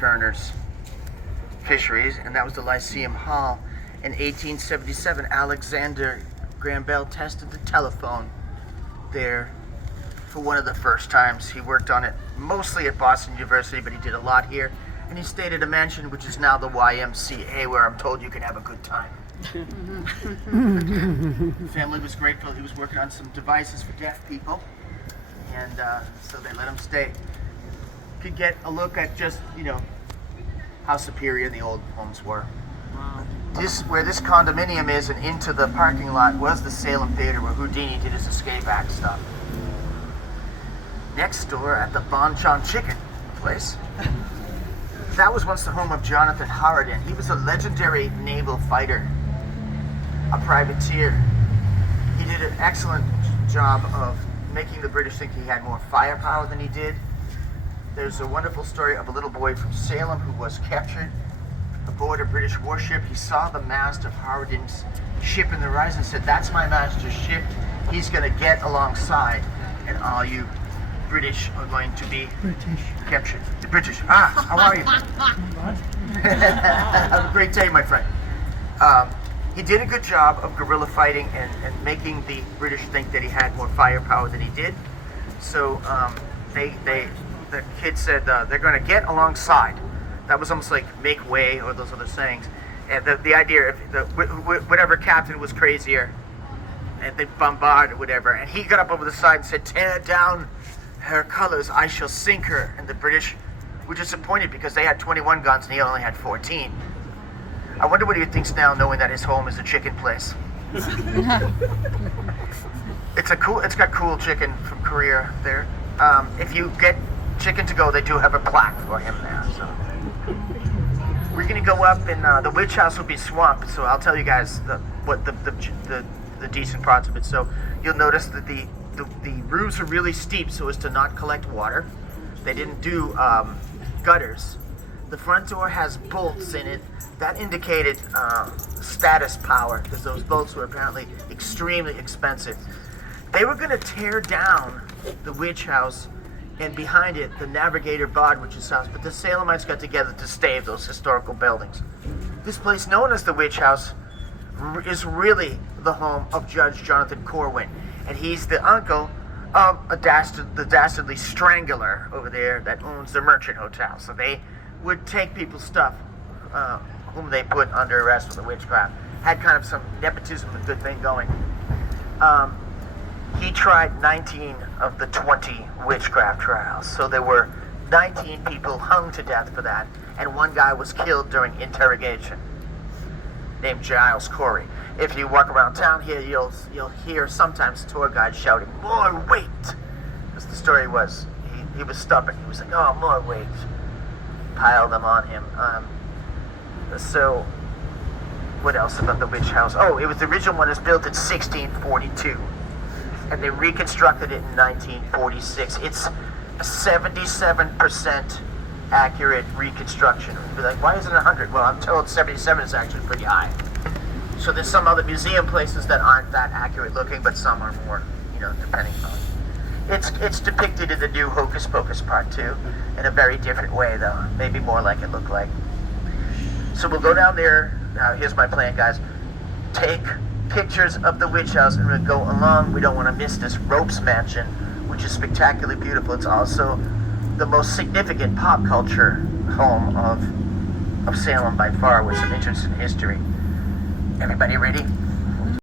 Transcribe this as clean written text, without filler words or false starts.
Turner's fisheries, and that was the Lyceum Hall. In 1877, Alexander Graham Bell tested the telephone there for one of the first times. He worked on it mostly at Boston University, but he did a lot here. And he stayed at a mansion, which is now the YMCA, where I'm told you can have a good time. The family was grateful. He was working on some devices for deaf people, and so they let him stay. Could get a look at just, how superior the old homes were. Wow. Where this condominium is and into the parking lot was the Salem Theater where Houdini did his escape act stuff. Next door at the Bonchon Chicken place. That was once the home of Jonathan Harridan. He was a legendary naval fighter, a privateer. He did an excellent job of making the British think he had more firepower than he did. There's a wonderful story of a little boy from Salem who was captured aboard a British warship. He saw the mast of Harridan's ship in the horizon and said, "That's my master's ship. He's going to get alongside, and all you British are going to be captured." The British. How are you? Have a great day, my friend. He did a good job of guerrilla fighting and making the British think that he had more firepower than he did. So the kid said they're going to get alongside. That was almost like make way or those other sayings. And the idea of whatever captain was crazier, and they bombard or whatever. And he got up over the side and said, "Tear down her colors, I shall sink her." And the British were disappointed because they had 21 guns and he only had 14. I wonder what he thinks now, knowing that his home is a chicken place. It's got cool chicken from Korea there. If you get chicken to go, they do have a plaque for him there. So we're gonna go up, and the witch house will be swamped. So I'll tell you guys the decent parts of it. So you'll notice that the roofs are really steep so as to not collect water. They didn't do gutters. The front door has bolts in it. That indicated status power, because those bolts were apparently extremely expensive. They were going to tear down the witch house, and behind it, the Navigator Bodwich's house, but the Salemites got together to stave those historical buildings. This place, known as the witch house, is really the home of Judge Jonathan Corwin, and he's the uncle of the dastardly strangler over there that owns the Merchant Hotel. So they would take people's stuff, whom they put under arrest for the witchcraft. Had kind of some nepotism, a good thing going. He tried 19 of the 20 witchcraft trials. So there were 19 people hung to death for that, and one guy was killed during interrogation, named Giles Corey. If you walk around town here, you'll hear sometimes tour guides shouting, "More weight!" Because the story was, he was stubborn. He was like, "Oh, more weight." Pile them on him. So, what else about the witch house? Oh, it was the original one. It was built in 1642. And they reconstructed it in 1946. It's a 77% accurate reconstruction. You'd be like, why isn't it 100? Well, I'm told 77 is actually pretty high. So there's some other museum places that aren't that accurate looking, but some are more, depending on. It's depicted in the new Hocus Pocus Part 2 in a very different way, though. Maybe more like it looked like. So we'll go down there. Now, here's my plan, guys. Take pictures of the witch house, and we'll go along. We don't want to miss this Ropes Mansion, which is spectacularly beautiful. It's also the most significant pop culture home of Salem by far, with some interest in history. Everybody ready?